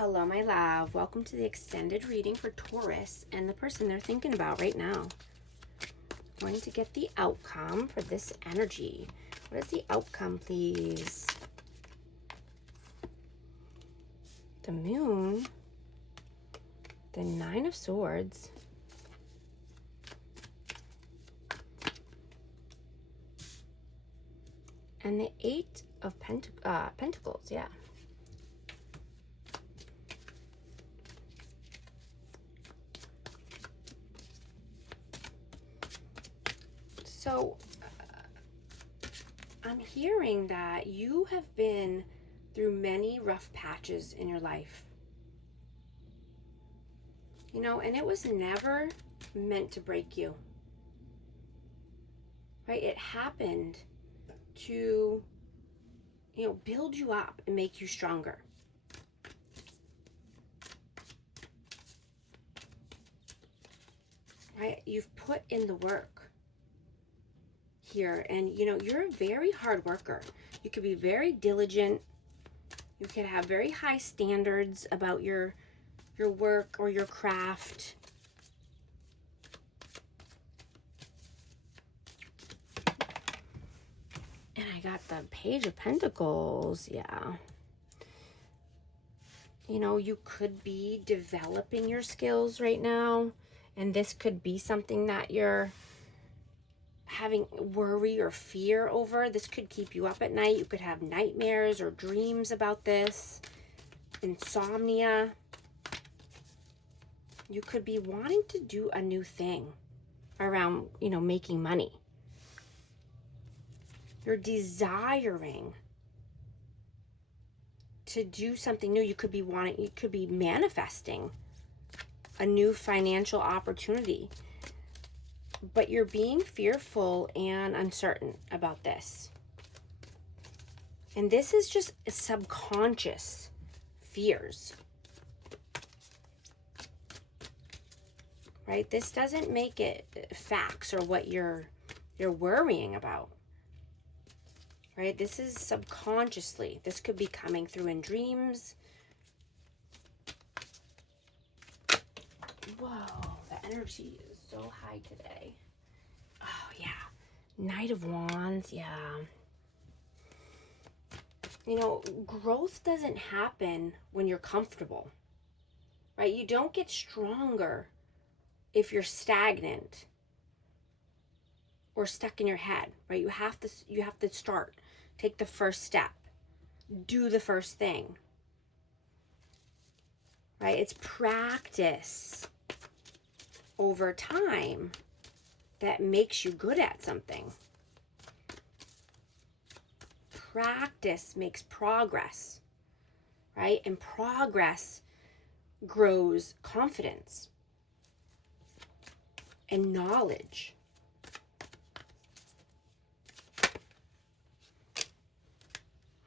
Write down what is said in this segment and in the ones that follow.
Hello, my love. Welcome to the extended reading for Taurus and the person they're thinking about right now. Going to get the outcome for this energy. What is the outcome, please? The Moon, the Nine of Swords, and the Eight of Pentacles, yeah. So, I'm hearing that you have been through many rough patches in your life. You know, and it was never meant to break you. Right? It happened to, build you up and make you stronger. Right? You've put in the work here, and you're a very hard worker. You could be very diligent. You could have very high standards about your work or your craft. And I got the Page of Pentacles. Yeah. You could be developing your skills right now, and this could be something that you're having worry or fear over. This could keep you up at night. You could have nightmares or dreams about this. Insomnia. You could be wanting to do a new thing around, making money. You're desiring to do something new. You could be manifesting a new financial opportunity. But you're being fearful and uncertain about this. And this is just subconscious fears. Right? This doesn't make it facts or what you're worrying about. Right? This is subconsciously. This could be coming through in dreams. Whoa, the energy is so high today. Oh, yeah. Knight of Wands, yeah. Growth doesn't happen when you're comfortable. Right? You don't get stronger if you're stagnant or stuck in your head, right? You have to start. Take the first step. Do the first thing. Right? It's practice over time that makes you good at something. Practice makes progress, right? And progress grows confidence and knowledge.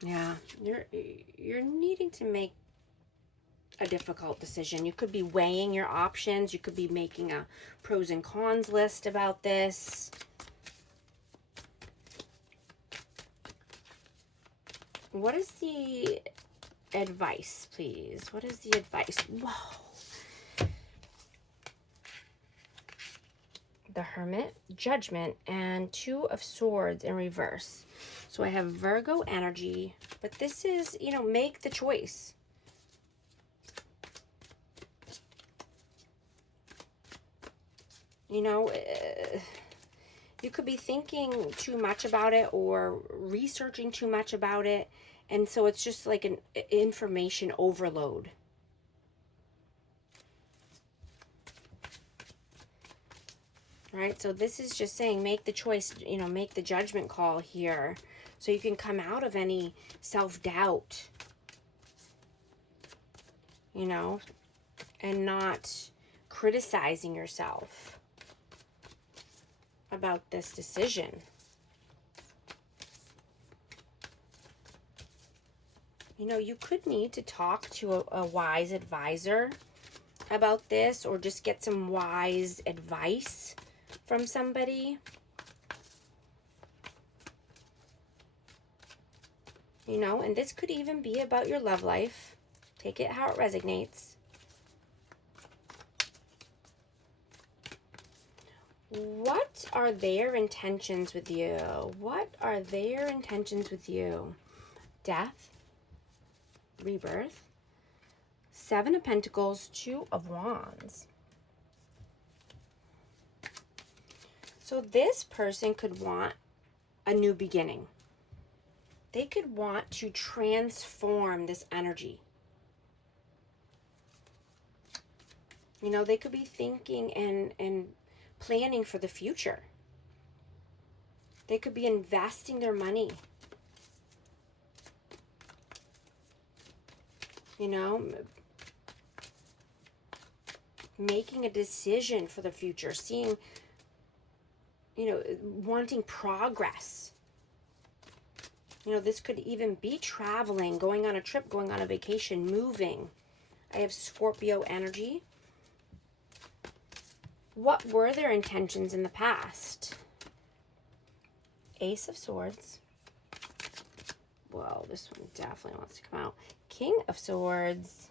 Yeah, you're needing to make a difficult decision. You could be weighing your options. You could be making a pros and cons list about this. What is the advice, please? What is the advice? Whoa. The Hermit, Judgment, and Two of Swords in reverse. So I have Virgo energy, but this is, make the choice. You could be thinking too much about it or researching too much about it. And so it's just like an information overload. Right? So this is just saying make the choice, make the judgment call here so you can come out of any self-doubt, and not criticizing yourself about this decision. You could need to talk to a wise advisor about this, or just get some wise advice from somebody. And this could even be about your love life. Take it how it resonates. What are their intentions with you? What are their intentions with you? Death, rebirth, Seven of Pentacles, Two of Wands. So this person could want a new beginning. They could want to transform this energy. You know, they could be thinking and planning for the future. They could be investing their money. You know, making a decision for the future, seeing, you know, wanting progress. You know, this could even be traveling, going on a trip, going on a vacation, moving. I have Scorpio energy. What were their intentions in the past? Ace of Swords. Well, this one definitely wants to come out. King of Swords.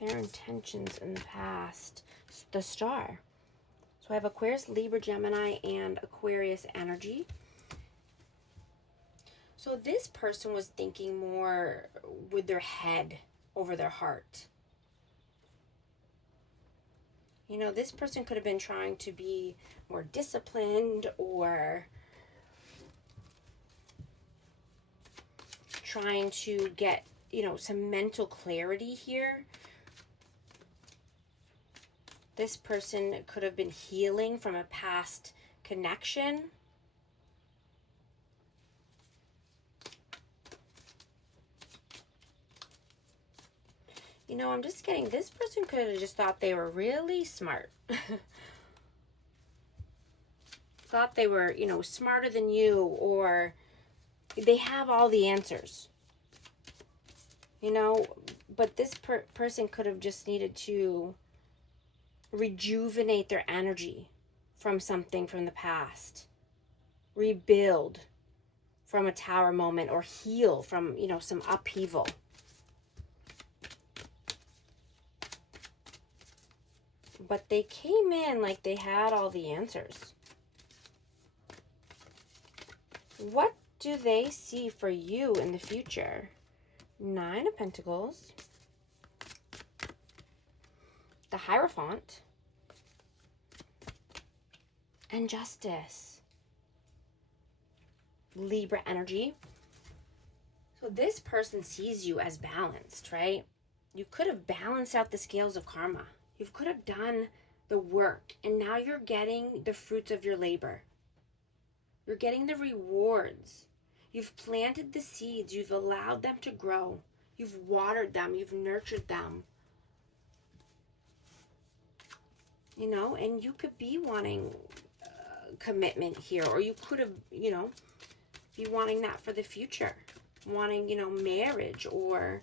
Their intentions in the past. The Star. So I have Aquarius, Libra, Gemini, and Aquarius energy. So this person was thinking more with their head over their heart. You know, this person could have been trying to be more disciplined or trying to get, you know, some mental clarity here. This person could have been healing from a past connection. You know, I'm just getting, this person could have just thought they were really smart. Thought they were, you know, smarter than you, or they have all the answers. You know, but this person could have just needed to rejuvenate their energy from something from the past. Rebuild from a tower moment, or heal from, you know, some upheaval. But they came in like they had all the answers. What do they see for you in the future? Nine of Pentacles. The Hierophant. And Justice. Libra energy. So this person sees you as balanced, right? You could have balanced out the scales of karma. You could have done the work, and now you're getting the fruits of your labor. You're getting the rewards. You've planted the seeds. You've allowed them to grow. You've watered them. You've nurtured them. You know, and you could be wanting commitment here, or you could have, you know, be wanting that for the future. Wanting, you know, marriage, or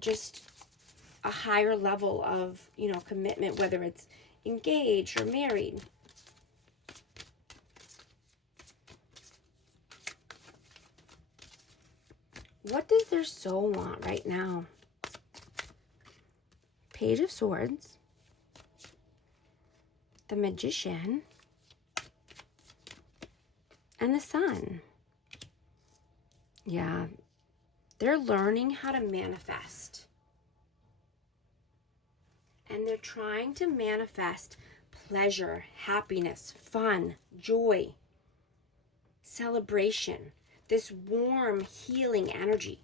just a higher level of, you know, commitment, whether it's engaged or married. What does their soul want right now? Page of Swords. The Magician. And the Sun. Yeah. They're learning how to manifest. And they're trying to manifest pleasure, happiness, fun, joy, celebration, this warm, healing energy.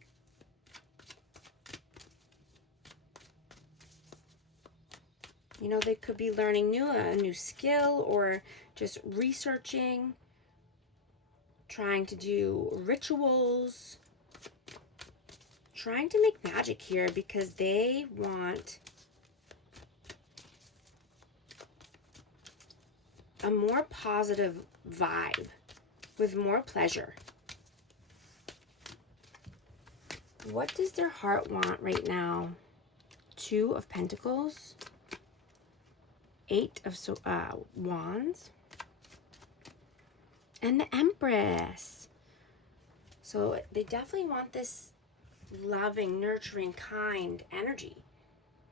You know, they could be learning a new skill, or just researching, trying to do rituals, trying to make magic here, because they want a more positive vibe with more pleasure. What does their heart want right now? Two of Pentacles. Eight of Wands. and the Empress. So they definitely want this loving, nurturing, kind energy.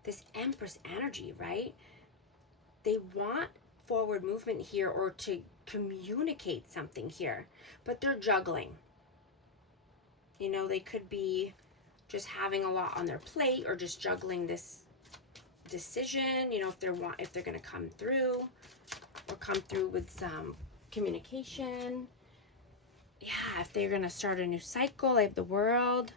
This Empress energy, right? They want forward movement here or to communicate something here, but they're juggling. You know, they could be just having a lot on their plate or just juggling this decision, you know, if they're going to come through with some communication. Yeah, if they're going to start a new cycle, I have the World.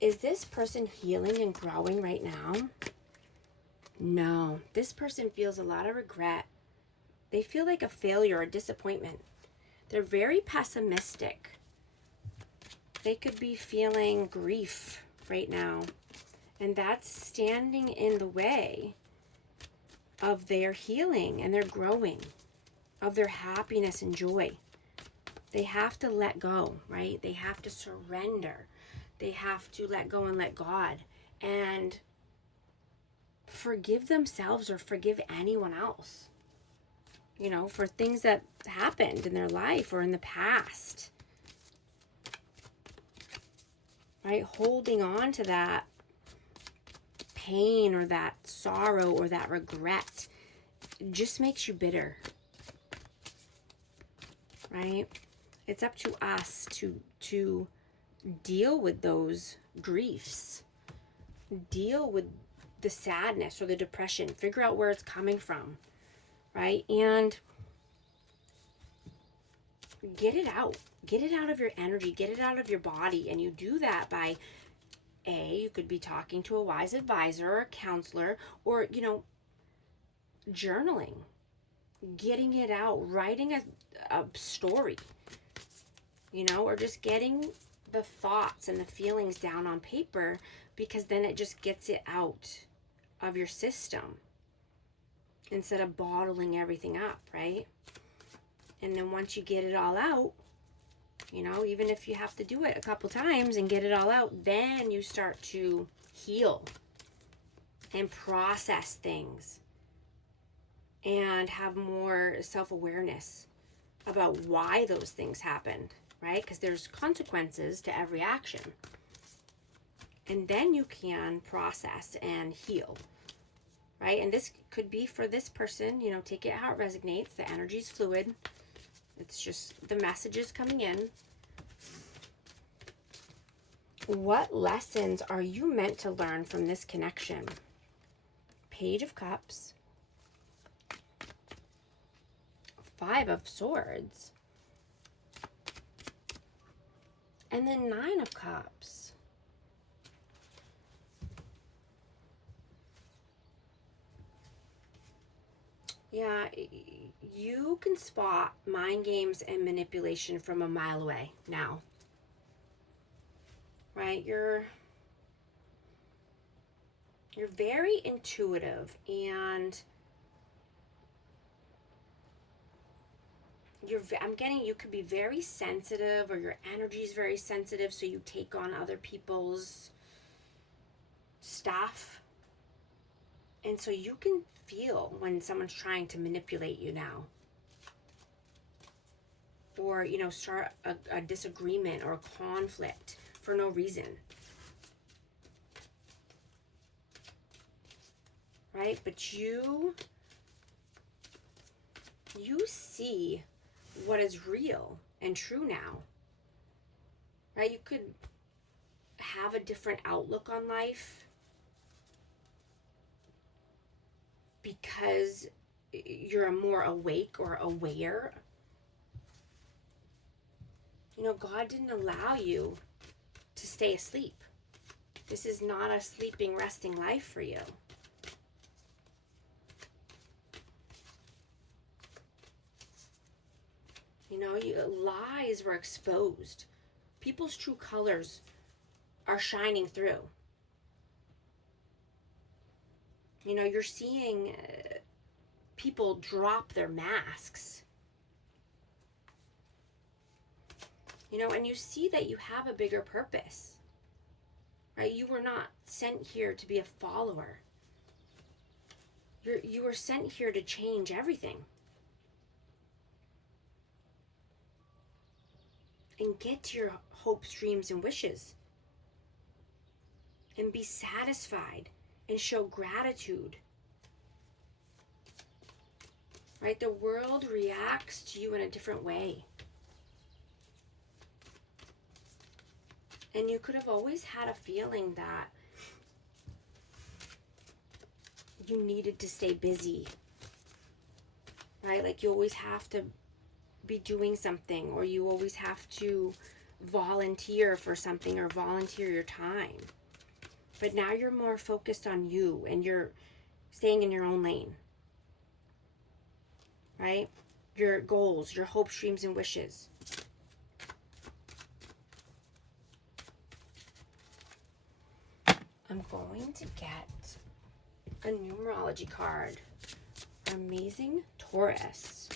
Is this person healing and growing right now? No. This person feels a lot of regret. They feel like a failure or disappointment. They're very pessimistic. They could be feeling grief right now. And that's standing in the way of their healing and their growing, of their happiness and joy. They have to let go, right? They have to surrender. They have to let go and let God and forgive themselves or forgive anyone else, you know, for things that happened in their life or in the past, right? Holding on to that pain or that sorrow or that regret just makes you bitter, right? It's up to us to deal with those griefs, deal with the sadness or the depression, figure out where it's coming from, right? And get it out of your energy, get it out of your body. And you do that by you could be talking to a wise advisor or a counselor, or, you know, journaling, getting it out, writing a story, you know, or just getting the thoughts and the feelings down on paper, because then it just gets it out of your system instead of bottling everything up, right? And then once you get it all out, you know, even if you have to do it a couple times and get it all out, then you start to heal and process things and have more self-awareness about why those things happened, right? Because there's consequences to every action. And then you can process and heal, right? And this could be for this person, you know, take it how it resonates. The energy's fluid. It's just the messages coming in. What lessons are you meant to learn from this connection? Page of Cups. 5 of Swords. And then 9 of Cups. Yeah, you can spot mind games and manipulation from a mile away now. Right? You're very intuitive, and I'm getting you could be very sensitive, or your energy is very sensitive, so you take on other people's stuff. And so you can feel when someone's trying to manipulate you now. Or, you know, start a disagreement or a conflict for no reason. Right? But you see what is real and true now. Right? You could have a different outlook on life because you're more awake or aware. You know, God didn't allow you to stay asleep. This is not a sleeping, resting life for you. You know, lies were exposed. People's true colors are shining through. You know, you're seeing people drop their masks. You know, and you see that you have a bigger purpose. right? You were not sent here to be a follower. You were sent here to change everything. And get to your hopes, dreams, and wishes. And be satisfied and show gratitude. Right? The world reacts to you in a different way. And you could have always had a feeling that you needed to stay busy. Right? Like you always have to be doing something, or you always have to volunteer for something or volunteer your time. But now you're more focused on you and you're staying in your own lane. Right? Your goals, your hopes, dreams, and wishes. I'm going to get a numerology card for amazing Taurus.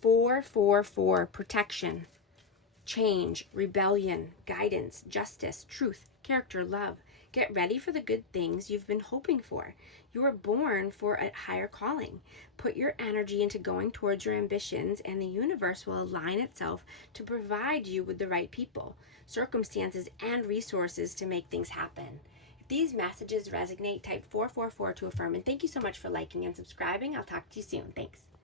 444, protection, change, rebellion, guidance, justice, truth, character, love. Get ready for the good things you've been hoping for. You were born for a higher calling. Put your energy into going towards your ambitions, and the universe will align itself to provide you with the right people, circumstances, and resources to make things happen. If these messages resonate, type 444 to affirm. And thank you so much for liking and subscribing. I'll talk to you soon. Thanks.